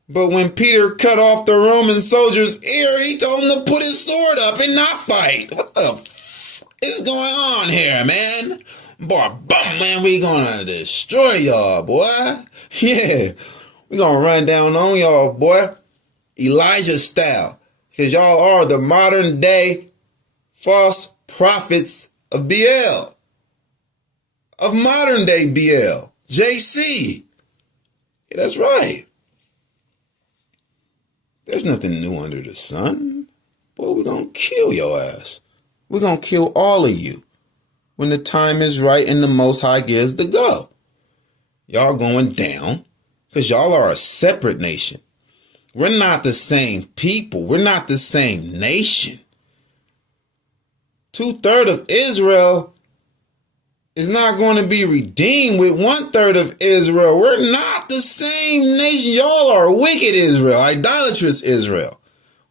But when Peter cut off the Roman soldier's ear, he told him to put his sword up and not fight. What the f is going on here, man? Boy, man, we gonna destroy y'all, boy. Yeah, we gonna run down on y'all, boy. Elijah style. Because y'all are the modern day false prophets of BL. Of modern day BL. JC. Yeah, that's right. There's nothing new under the sun. Boy, we're going to kill your ass. We're going to kill all of you when the time is right and the Most High gives the go. Y'all going down because y'all are a separate nation. We're not the same people. We're not the same nation. 2/3 of Israel is not going to be redeemed with 1/3 of Israel. We're not the same nation. Y'all are wicked Israel, idolatrous Israel.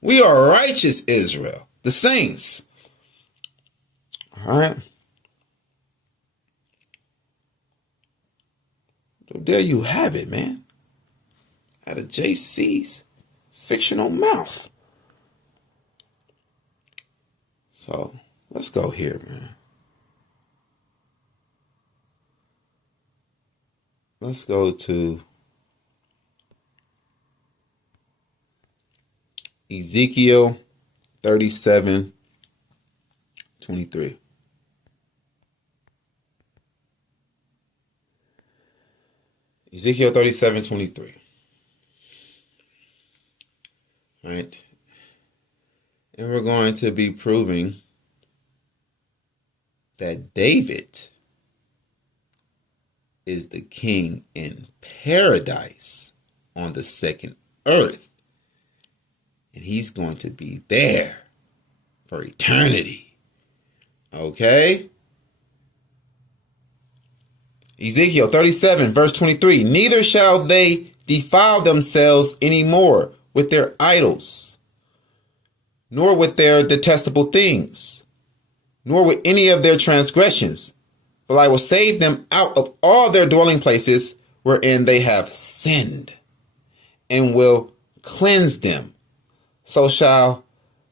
We are righteous Israel, the saints. All right. So there you have it, man. Out of JC's fictional mouth. So let's go here, man. Let's go to Ezekiel 37:23. Ezekiel 37:23. All right. And we're going to be proving that David is the king in paradise on the second earth. And he's going to be there for eternity. Okay? Ezekiel 37, verse 23. Neither shall they defile themselves anymore with their idols, nor with their detestable things, nor with any of their transgressions. But I will save them out of all their dwelling places wherein they have sinned, and will cleanse them. So shall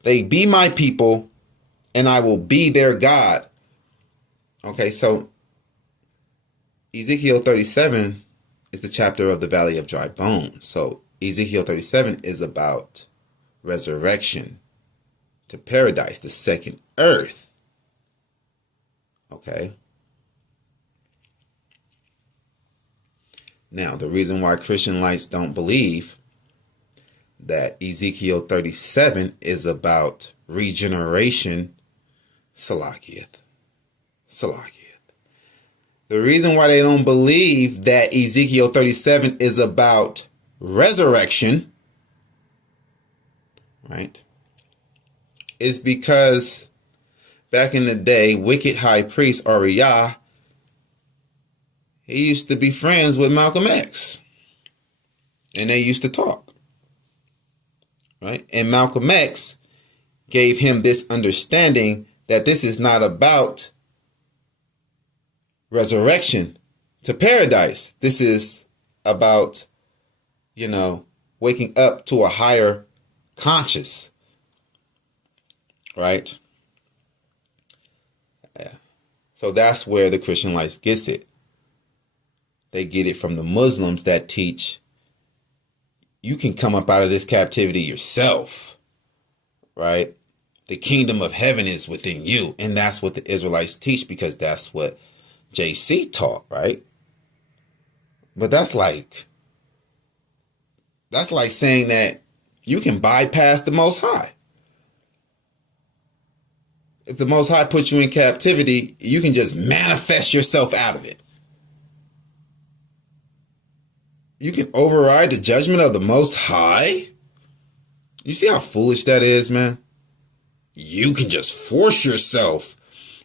they be my people, and I will be their God. Okay, so Ezekiel 37 is the chapter of the Valley of Dry Bones. So Ezekiel 37 is about resurrection to paradise, the second earth. Okay. Now, the reason why Christian lights don't believe that Ezekiel 37 is about regeneration, Salakiath. The reason why they don't believe that Ezekiel 37 is about resurrection, right, is because back in the day, wicked high priest Uriah, he used to be friends with Malcolm X. And they used to talk. Right? And Malcolm X gave him this understanding that this is not about resurrection to paradise. This is about, waking up to a higher conscious. Right? Yeah. So that's where the Christian life gets it. They get it from the Muslims that teach you can come up out of this captivity yourself. Right? The kingdom of heaven is within you. And that's what the Israelites teach, because that's what JC taught, right? But that's like saying that you can bypass the Most High. If the Most High puts you in captivity, you can just manifest yourself out of it. You can override the judgment of the Most High? You see how foolish that is, man? You can just force yourself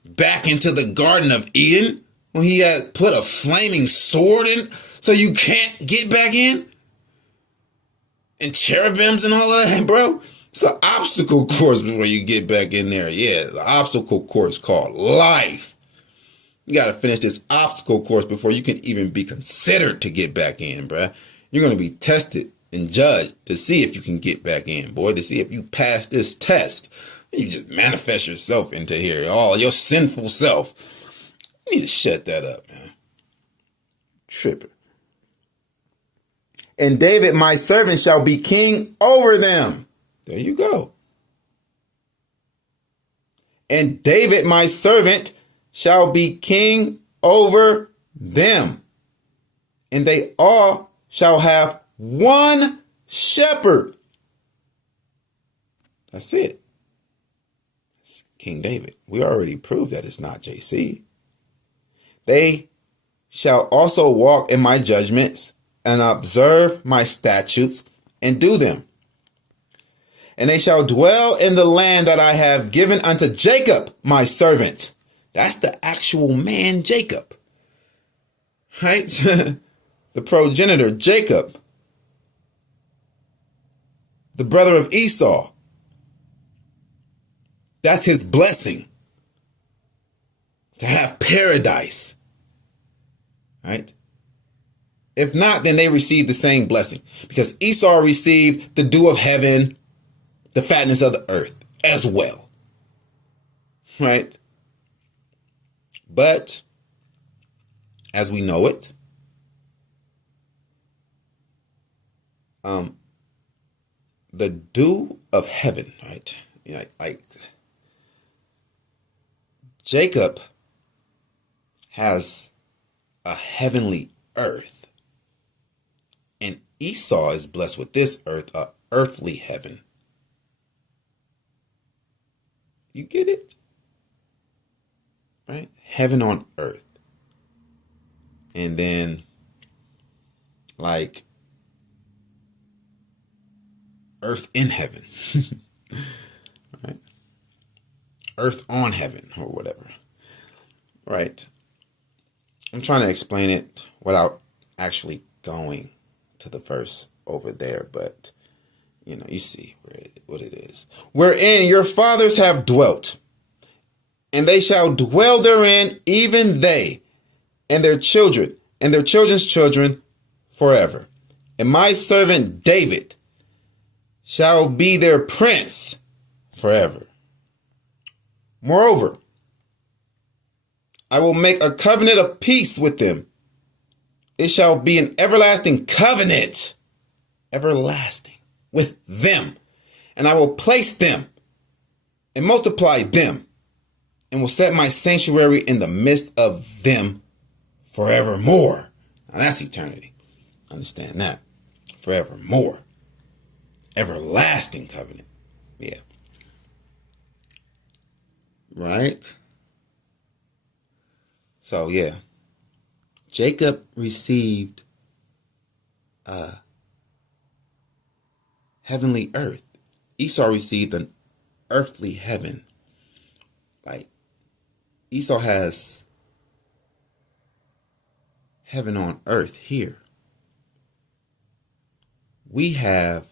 back into the Garden of Eden when he had put a flaming sword in so you can't get back in? And cherubims and all of that, bro? It's an obstacle course before you get back in there. Yeah, the obstacle course called life. You got to finish this obstacle course before you can even be considered to get back in, bro. You're going to be tested and judged to see if you can get back in, boy, to see if you pass this test. You just manifest yourself into here, all your sinful self. You need to shut that up, man. Tripper. And David, my servant, shall be king over them. There you go. And David, my servant, shall be king over them. And they all shall have one shepherd. That's it. It's King David. We already proved that it's not JC. They shall also walk in my judgments and observe my statutes and do them. And they shall dwell in the land that I have given unto Jacob, my servant. That's the actual man, Jacob. Right? The progenitor, Jacob. The brother of Esau. That's his blessing. To have paradise. Right? If not, then they receive the same blessing. Because Esau received the dew of heaven, the fatness of the earth as well. Right? But, as we know it, the dew of heaven, right? Like Jacob has a heavenly earth, and Esau is blessed with this earth, a earthly heaven. You get it? Right? Heaven on earth. And then, like, earth in heaven. Right? Earth on heaven, or whatever. Right? I'm trying to explain it without actually going to the verse over there, but you see what it is. Wherein your fathers have dwelt, and they shall dwell therein, even they and their children and their children's children forever. And my servant David shall be their prince forever. Moreover, I will make a covenant of peace with them. It shall be an everlasting covenant, everlasting, with them. And I will place them and multiply them, and will set my sanctuary in the midst of them forevermore. Now that's eternity. Understand that. Forevermore. Everlasting covenant. Yeah. Right? So, yeah. Jacob received heavenly earth. Esau received an earthly heaven. Like, Esau has heaven on earth here. we have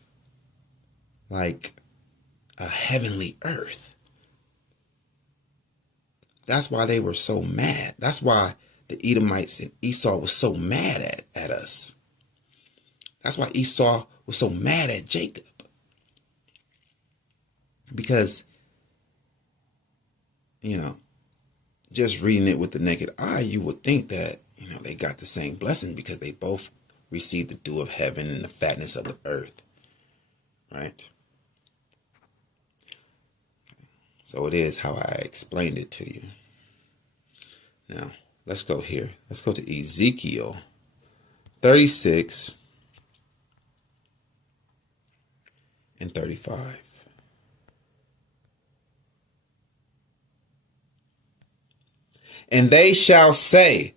like a heavenly earth. That's why they were so mad. That's why the Edomites and Esau was so mad at us. That's why Esau was so mad at Jacob. Because, just reading it with the naked eye, you would think that, they got the same blessing because they both received the dew of heaven and the fatness of the earth. Right? So it is how I explained it to you. Now, let's go here. Let's go to Ezekiel 36 and 35. And they shall say,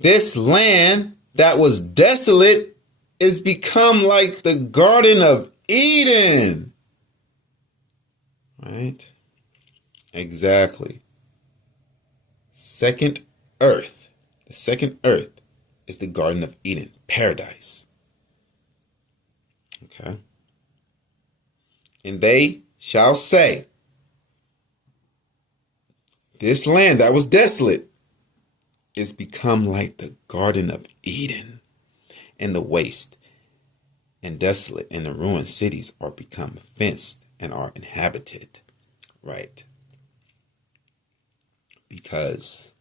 this land that was desolate is become like the Garden of Eden. Right? Exactly. Second earth. The second earth is the Garden of Eden, paradise. Okay. And they shall say, this land that was desolate is become like the Garden of Eden, and the waste and desolate and the ruined cities are become fenced and are inhabited. Right. Because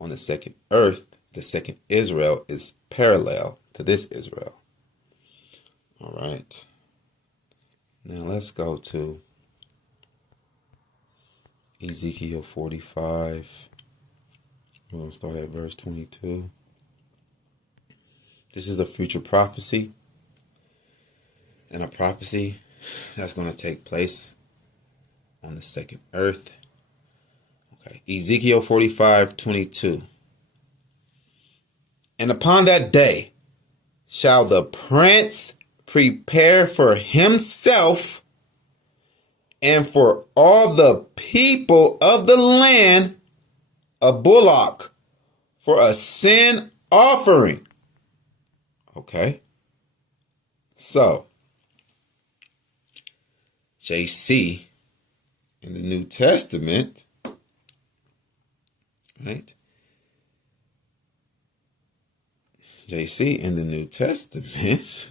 on the second earth, the second Israel is parallel to this Israel. All right. Now let's go to Ezekiel 45. We're going to start at verse 22. This is a future prophecy. And a prophecy that's going to take place on the second earth. Okay. Ezekiel 45:22. And upon that day shall the prince prepare for himself and for all the people of the land a bullock for a sin offering. Okay. So, JC in the New Testament, right? JC in the New Testament,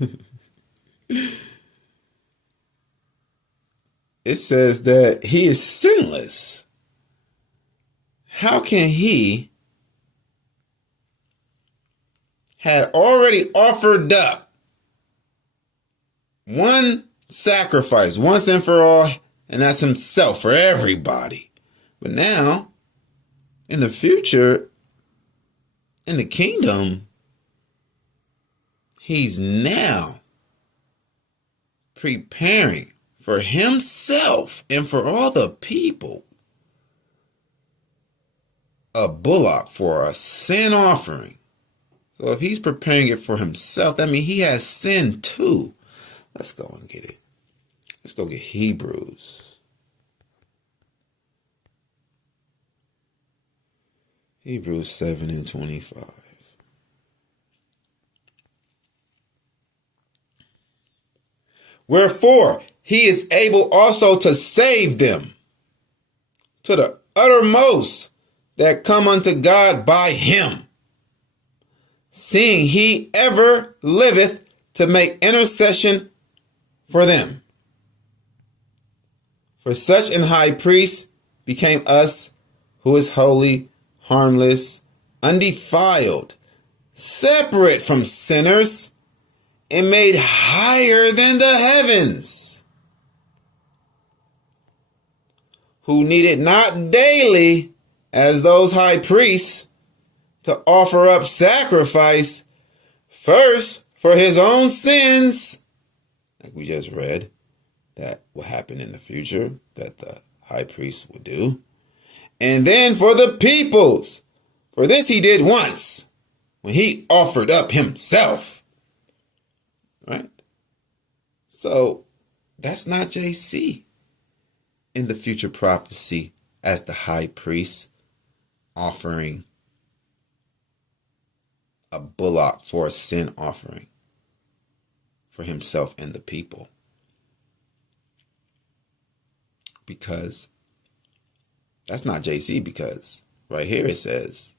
it says that he is sinless. How can he had already offered up one sacrifice once and for all, and that's himself for everybody? But now, in the future, in the kingdom, he's now preparing for himself and for all the people a bullock for a sin offering. So if he's preparing it for himself, that means he has sin too. Let's go and get it. Let's go get Hebrews. Hebrews 7:25. Wherefore he is able also to save them to the uttermost that come unto God by him, seeing he ever liveth to make intercession for them. For such an high priest became us, who is holy, harmless, undefiled, separate from sinners, and made higher than the heavens, who needed not daily, as those high priests, to offer up sacrifice, first for his own sins, like we just read, that will happen in the future, that the high priest will do, and then for the people's. For this he did once, when he offered up himself. Right? So, that's not JC in the future prophecy as the high priest offering a bullock for a sin offering for himself and the people. Because that's not JC, because right here it says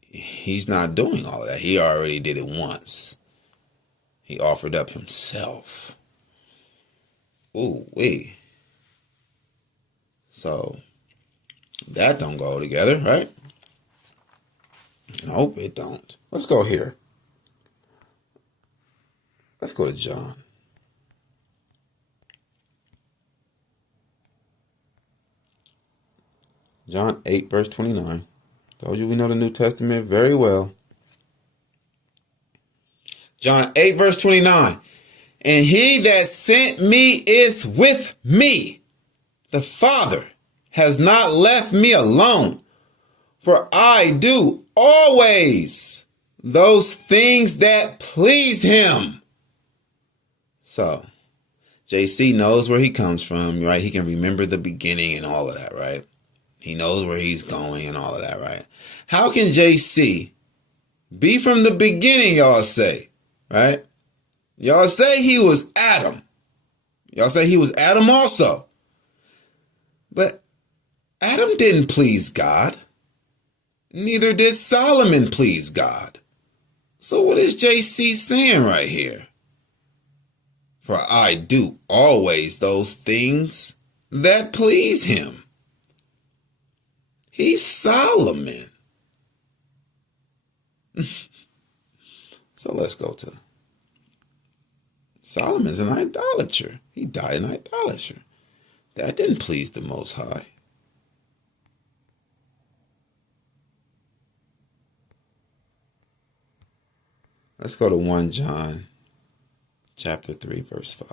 he's not doing all of that. He already did it once. He offered up himself. Ooh, wee. So that don't go together, right? Nope, it don't. Let's go here. Let's go to John. John 8, verse 29. Told you we know the New Testament very well. John 8, verse 29. And he that sent me is with me. The Father has not left me alone, for I do always those things that please him. So, JC knows where he comes from, right? He can remember the beginning and all of that, right? He knows where he's going and all of that, right? How can JC be from the beginning, y'all say, right? Y'all say he was Adam. Y'all say he was Adam also. But Adam didn't please God. Neither did Solomon please God. So what is JC saying right here? For I do always those things that please him. He's Solomon. So let's go to Solomon's an idolater. He died an idolater. That didn't please the Most High. Let's go to 1 John chapter 3, verse 5.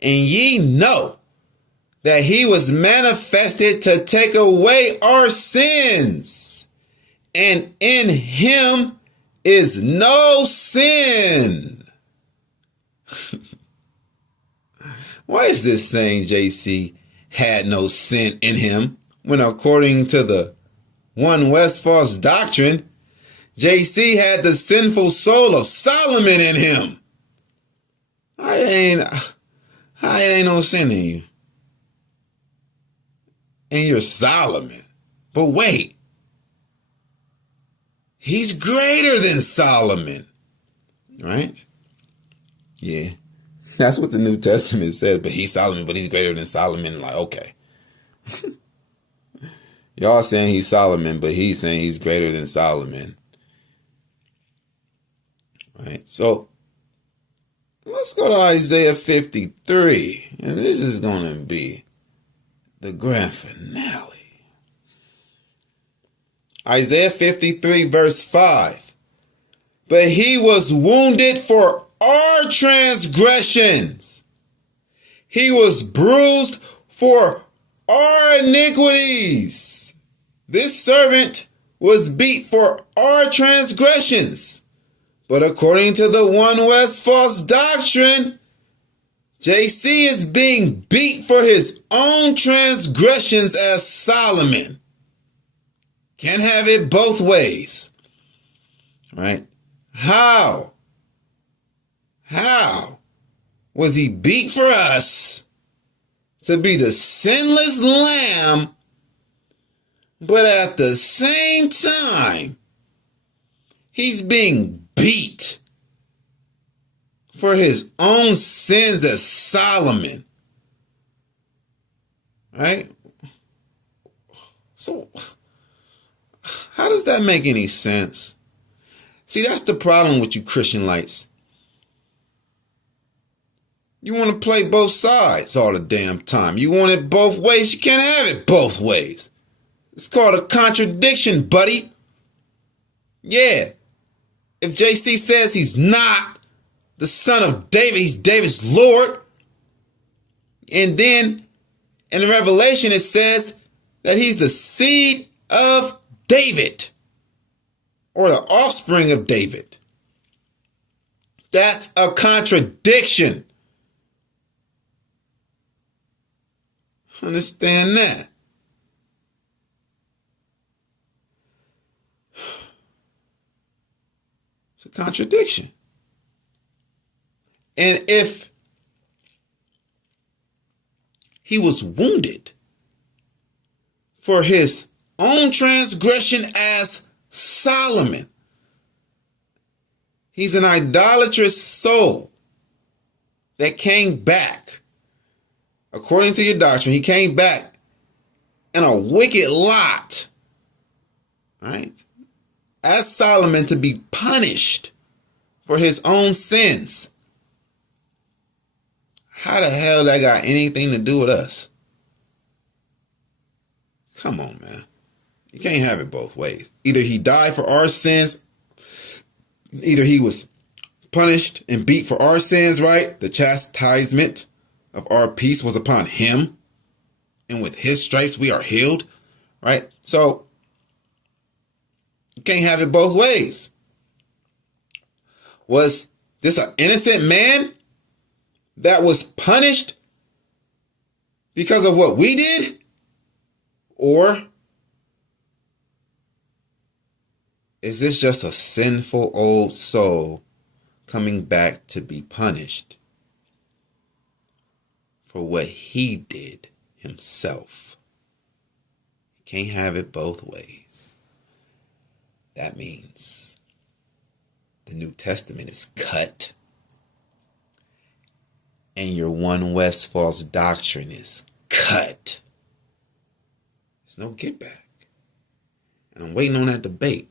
And ye know that he was manifested to take away our sins, and in him is no sin. Why is this saying JC had no sin in him, when according to the One West False doctrine, JC had the sinful soul of Solomon in him? How it ain't no sin in you? And you're Solomon. But wait, he's greater than Solomon, right? Yeah, that's what the New Testament says. But he's Solomon, but he's greater than Solomon. Like, okay. Y'all saying he's Solomon, but he's saying he's greater than Solomon. Right? So let's go to Isaiah 53. And this is going to be the grand finale. Isaiah 53, verse 5. But he was wounded for our transgressions. He was bruised for our iniquities. This servant was beat for our transgressions. But according to the One West False doctrine, JC is being beat for his own transgressions as Solomon. Can't have it both ways. Right? How was he beat for us to be the sinless lamb, but at the same time, he's being beat for his own sins as Solomon? Right? So, how does that make any sense? See, that's the problem with you Christian lights. You want to play both sides all the damn time. You want it both ways. You can't have it both ways. It's called a contradiction, buddy. Yeah. If JC says he's not the son of David, he's David's Lord. And then in the Revelation, it says that he's the seed of David, or the offspring of David. That's a contradiction. Understand that. contradiction. And if he was wounded for his own transgression as Solomon, he's an idolatrous soul that came back. According to your doctrine, he came back in a wicked lot, right? As Solomon, to be punished for his own sins. How the hell that got anything to do with us? Come on, man. You can't have it both ways. Either he died for our sins, either he was punished and beat for our sins, right? The chastisement of our peace was upon him, and with his stripes we are healed, right? So you can't have it both ways. Was this an innocent man that was punished because of what we did? Or is this just a sinful old soul coming back to be punished for what he did himself? You can't have it both ways. That means the New Testament is cut and your One West false doctrine is cut. There's no get back. And I'm waiting on that debate.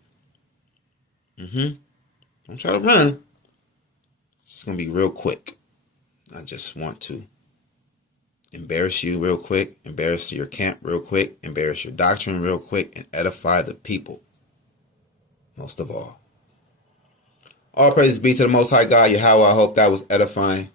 Don't try to run. It's going to be real quick. I just want to embarrass you real quick, embarrass your camp real quick, embarrass your doctrine real quick, and edify the people. Most of all. All praises be to the Most High God, Yahweh. I hope that was edifying.